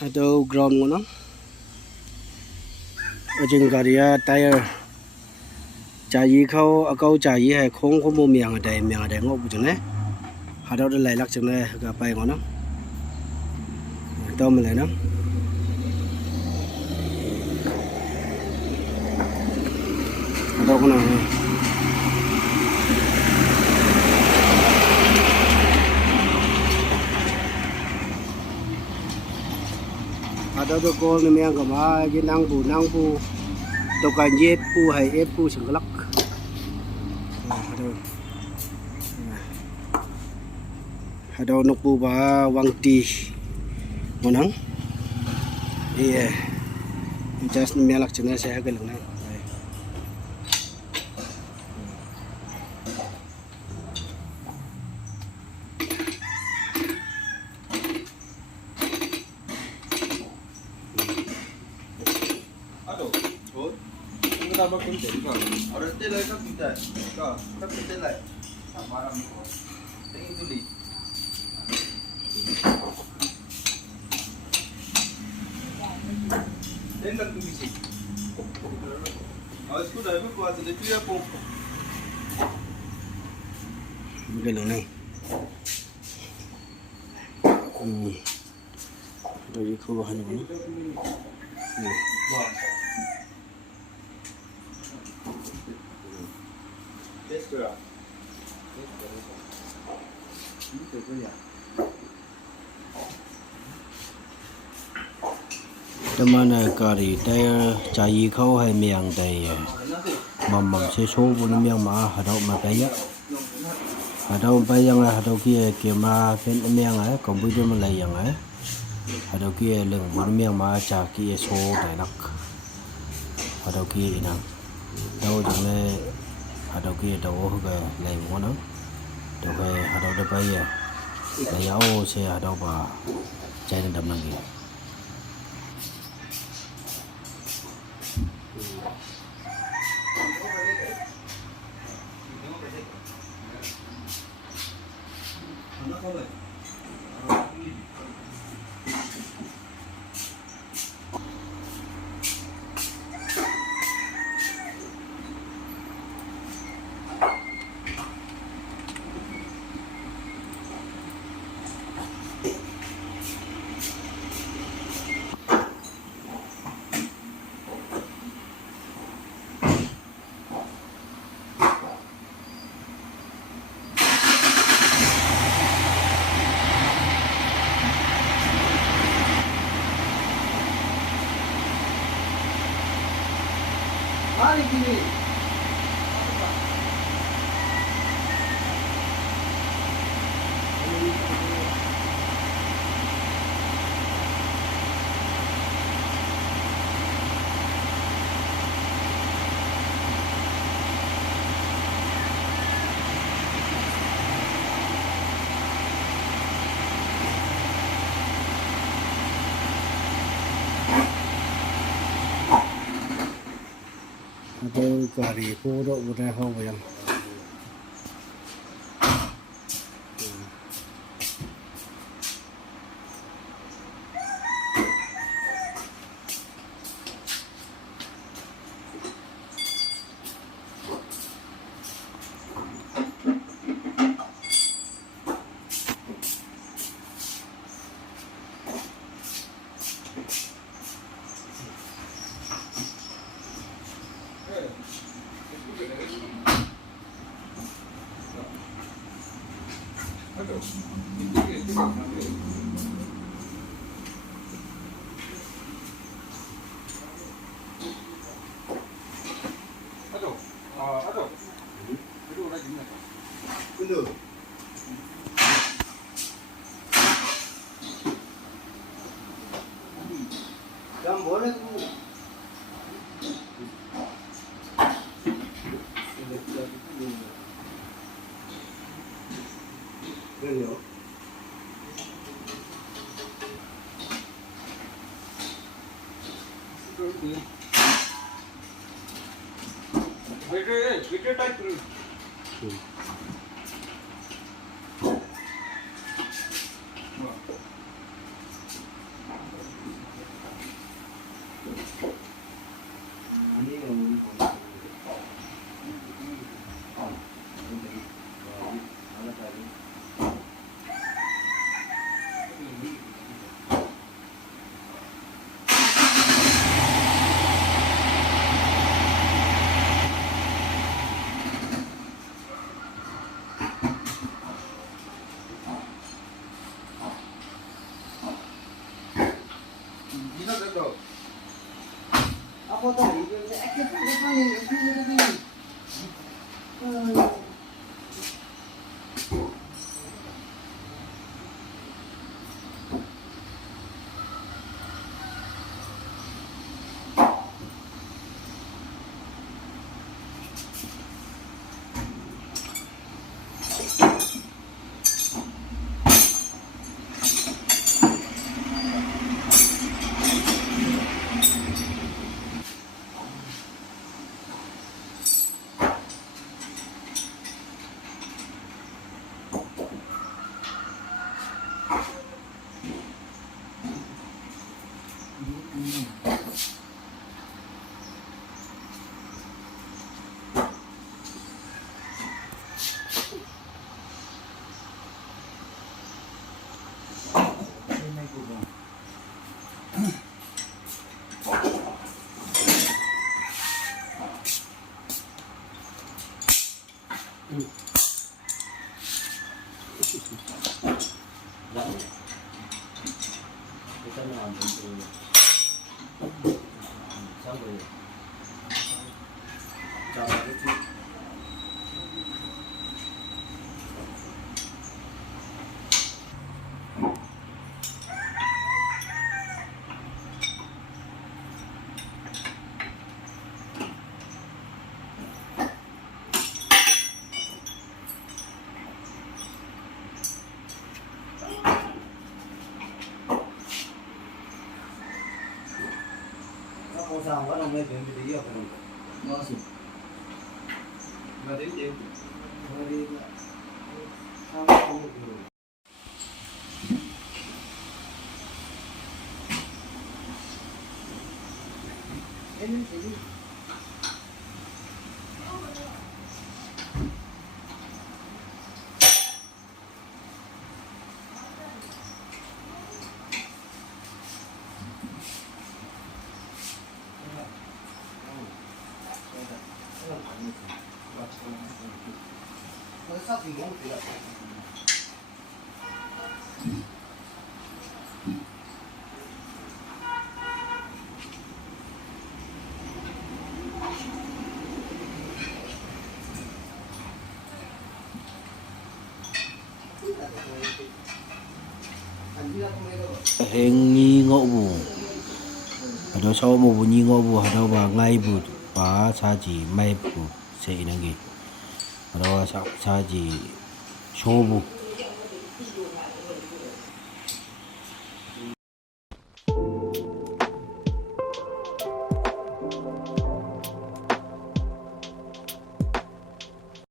Ado ground mo no. Ajing garia tire. Chai khâu câu chai hay không có mua miệng ở đây ngốc chứ này. Hà đâu lại lắc chừng này gặp bay ngon lắm. Tao mình lại nó. Hà đâu có nào. Hà đâu có miệng cái mà cái năng bu. Tao cái nhét bu hay ép bu sừng lắc. Hà đâu nóc bu ba wang ti. Ngon lắm. Iya. Just miệng lắc chừng này sẽ cái lần này. Kita bakun jadi kau. Orang tu lagi tak kita. Kau, tak kita lagi. Tak marah kau. Tengok tu li. Tengok tu misi. Awak tu dah berkuat jadi tu ya pun. Cái lần này. Rồi đi khâu hành nó. Teman Cari teh cai khâu hay miệng teh mầm sẽ số vốn miệng mà hạt đậu mà cái á hạt đậu bây giờ là hạt đậu kia mà cái miệng ấy còn bây giờ mình lấy dạng ấy hạt đậu kia lưng vốn miệng mà chả kia số đại nặc hạt đậu kia nè đâu chẳng lẽ hạt đậu kia đâu cái lấy vốn đó đâu cái hạt đậu đây bây giờ lấy áo xe hạt đậu bà chạy lên đầm năng kia. Cari gini. Ado Cari phố độ ra không vậy em. Betul. Jam boleh tu. Betul. Betul type. Ako tayo, sao có đồng lên chuyện gì vậy không? Nó gì? Mà đến chuyện. Mà đi. Sao không được rồi? Em đi. Sắp thì cũng được. Heng nhi ngohpu ada sawo mo bunyi ngohpu ada ba ngai bu ba sa ji mai bu se nang gi ada sa ji shobu